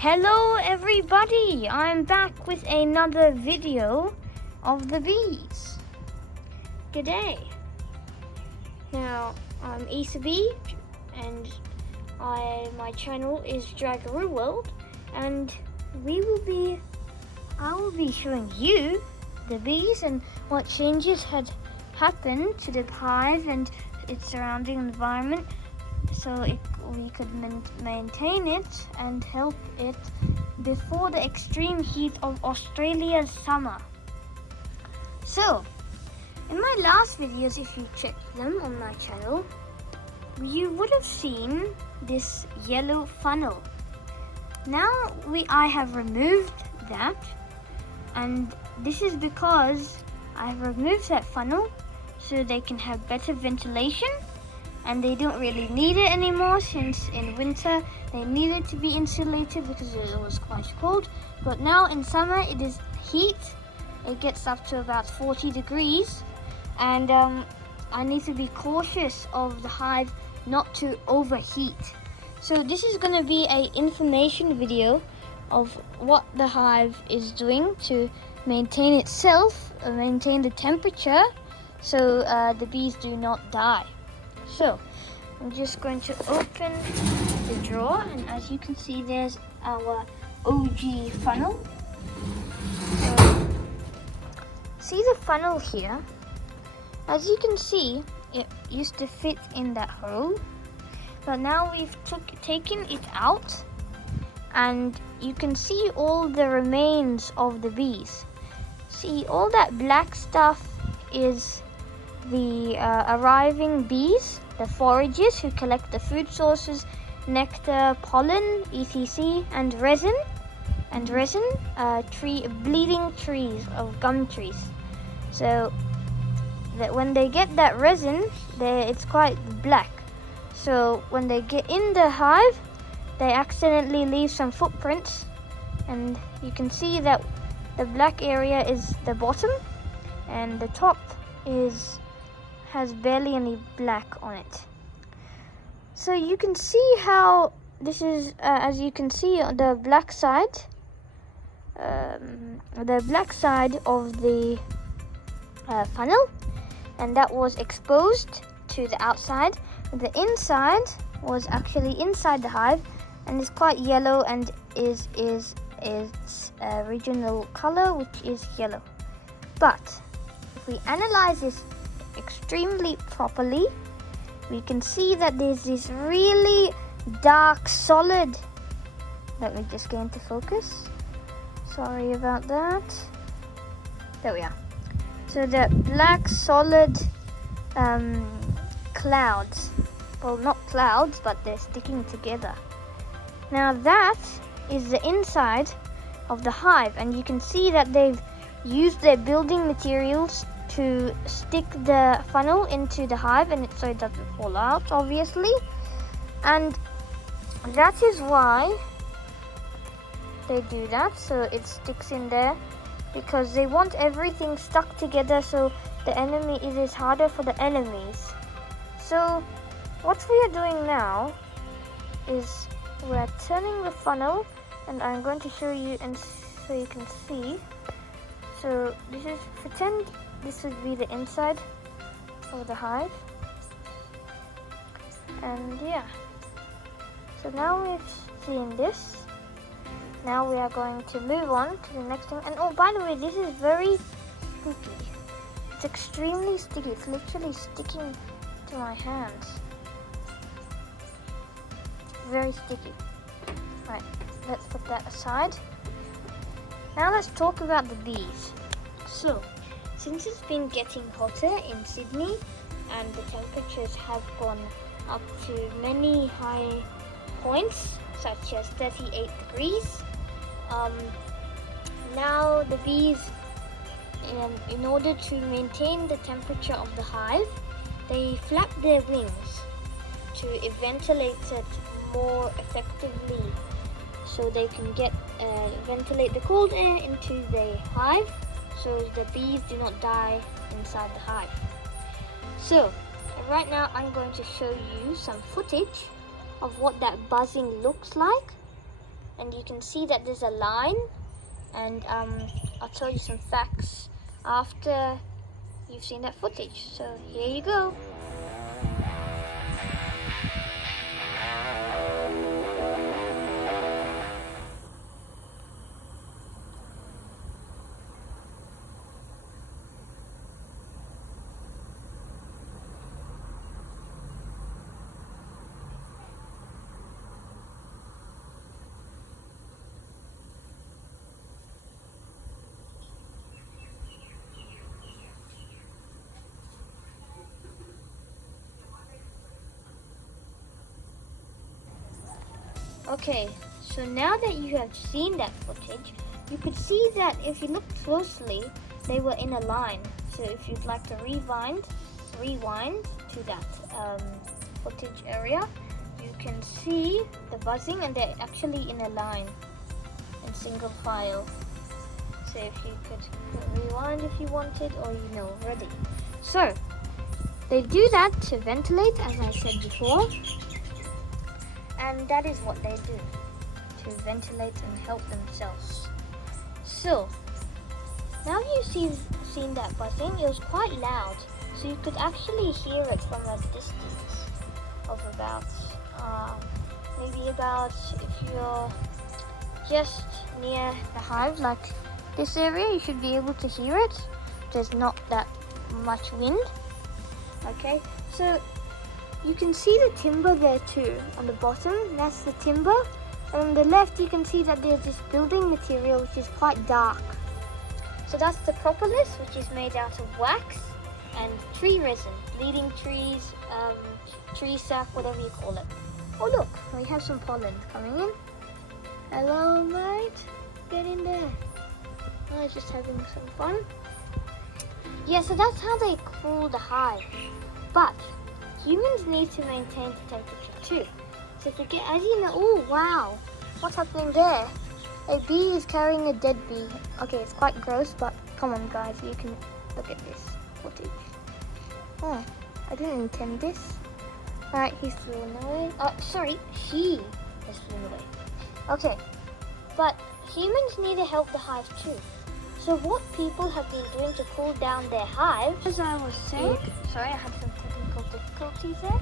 Hello everybody, I'm back with another video of the bees. Today. Now, I'm Issa Bee and my channel is Dragaroo World, and I will be showing you the bees and what changes had happened to the hive and its surrounding environment, so we could maintain it and help it before the extreme heat of Australia's summer. So, in my last videos, if you checked them on my channel, you would have seen this yellow funnel. Now I have removed that, and this is because I have removed that funnel so they can have better ventilation, and they don't really need it anymore since in winter they needed to be insulated because it was quite cold. But now in summer it is heat. It gets up to about 40 degrees, and I need to be cautious of the hive not to overheat. So this is going to be an information video of what the hive is doing to maintain itself, maintain the temperature, so the bees do not die. So I'm just going to open the drawer, and as you can see, there's our OG funnel. So, see the funnel here? As you can see, it used to fit in that hole, but now we've taken it out, and you can see all the remains of the bees. See, all that black stuff is the arriving bees, the foragers who collect the food sources, nectar, pollen, etc., and resin, bleeding trees of gum trees. So that when they get that resin, it's quite black. So when they get in the hive, they accidentally leave some footprints, and you can see that the black area is the bottom, and the top has barely any black on it. So you can see how this is, as you can see on the black side, of the funnel, and that was exposed to the outside. The inside was actually inside the hive, and it's quite yellow, and is its original color, which is yellow. But if we analyze this extremely properly, we can see that there's this really dark solid. Let me just get into focus. Sorry about that. There we are. So the black solid clouds, well, not clouds, but they're sticking together. Now that is the inside of the hive, and you can see that they've used their building materials to stick the funnel into the hive, and so it doesn't fall out, obviously. And that is why they do that, so it sticks in there, because they want everything stuck together, so it is harder for the enemies. So what we are doing now is we're turning the funnel, and I'm going to show you, and so you can see. So pretend this would be the inside of the hive, and yeah. So now we're seeing this. Now we are going to move on to the next thing. And oh, by the way, this is very sticky. It's extremely sticky. It's literally sticking to my hands. Very sticky. Right, let's put that aside. Now let's talk about the bees. So, since it's been getting hotter in Sydney, and the temperatures have gone up to many high points, such as 38 degrees, now the bees, in order to maintain the temperature of the hive, they flap their wings to ventilate it more effectively, so they can ventilate the cold air into the hive, so the bees do not die inside the hive. So right now I'm going to show you some footage of what that buzzing looks like. and you can see that there's a line, and I'll tell you some facts after you've seen that footage. So here you go. Okay, so now that you have seen that footage, you could see that if you look closely, they were in a line. So if you'd like to rewind to that footage area, you can see the buzzing, and they're actually in a line, in single file. So if you could rewind if you wanted, or ready. So they do that to ventilate, as I said before. And that is what they do, to ventilate and help themselves. So, now you've seen that buzzing, it was quite loud. So you could actually hear it from a distance of about, if you're just near the hive, like this area, you should be able to hear it. There's not that much wind. Okay, so you can see the timber there too, on the bottom. That's the timber. And on the left you can see that there's this building material which is quite dark. So that's the propolis, which is made out of wax and tree resin, bleeding trees, tree sap, whatever you call it. Oh look, we have some pollen coming in. Hello mate, get in there. I was just having some fun. Yeah, so that's how they cool the hive. But humans need to maintain the temperature too. So if you get, as you know, oh wow, what's happening there? A bee is carrying a dead bee. Okay, it's quite gross, but come on guys, you can look at this footage. Oh, I didn't intend this. Alright, he's flown away. Sorry, she has flown away. Okay, but humans need to help the hive too. So what people have been doing to cool down their hives, as I was saying, sorry, I had some technical difficulties there.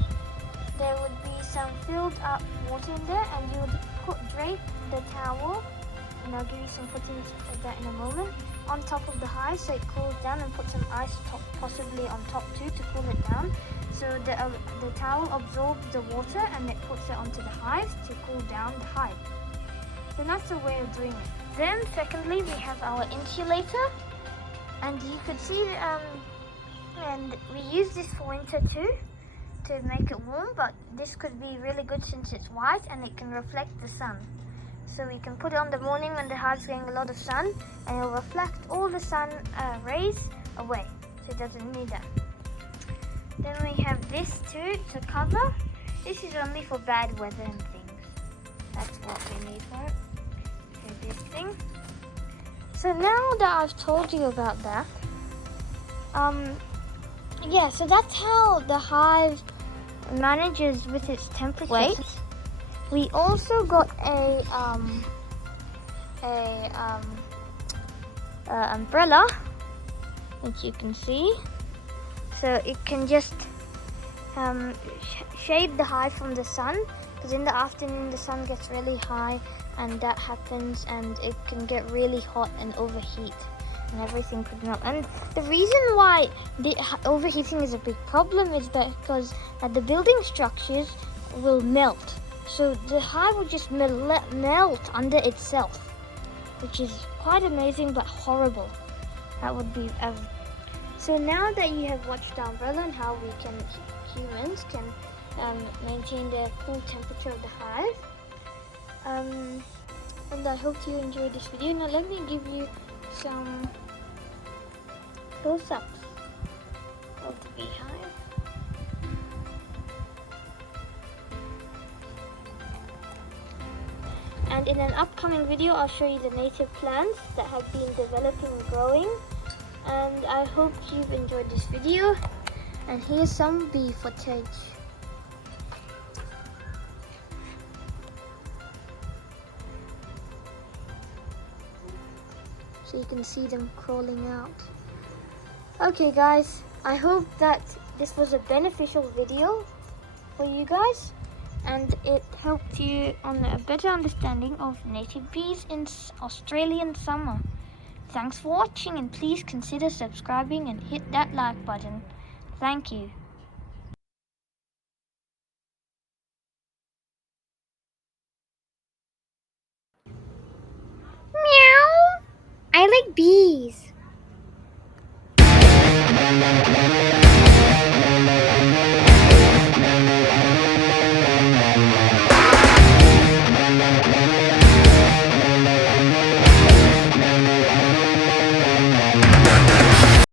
There would be some filled up water in there, and you would drape the towel, and I'll give you some footage of that in a moment, on top of the hive so it cools down, and put some ice possibly on top too to cool it down. So the towel absorbs the water and it puts it onto the hive to cool down the hive. So that's a way of doing it. Then secondly, we have our insulator, and you could see and we use this for winter too, to make it warm, but this could be really good since it's white and it can reflect the sun. So we can put it on the morning when the hive's getting a lot of sun, and it'll reflect all the sun rays away, so it doesn't need that. Then we have this too, to cover. This is only for bad weather and things. That's what we need for it. Okay, this thing. So now that I've told you about that, yeah, so that's how the hive manages with its temperature. Wait, we also got a umbrella, which you can see, so it can just shade the hive from the sun, because in the afternoon the sun gets really high, and that happens, and it can get really hot and overheat, and everything could melt. And the reason why the overheating is a big problem is because the building structures will melt. So the hive will just melt under itself, which is quite amazing but horrible. That would be. So now that you have watched the umbrella and how humans can maintain the cool temperature of the hive, and I hope you enjoyed this video. Now let me give you some close-ups of the beehive. And in an upcoming video, I'll show you the native plants that have been developing and growing. And I hope you've enjoyed this video. And here's some bee footage. so you can see them crawling out. Okay guys, I hope that this was a beneficial video for you guys and it helped you on a better understanding of native bees in Australian summer. Thanks for watching and please consider subscribing and hit that like button. Thank you. Meow! I like bees.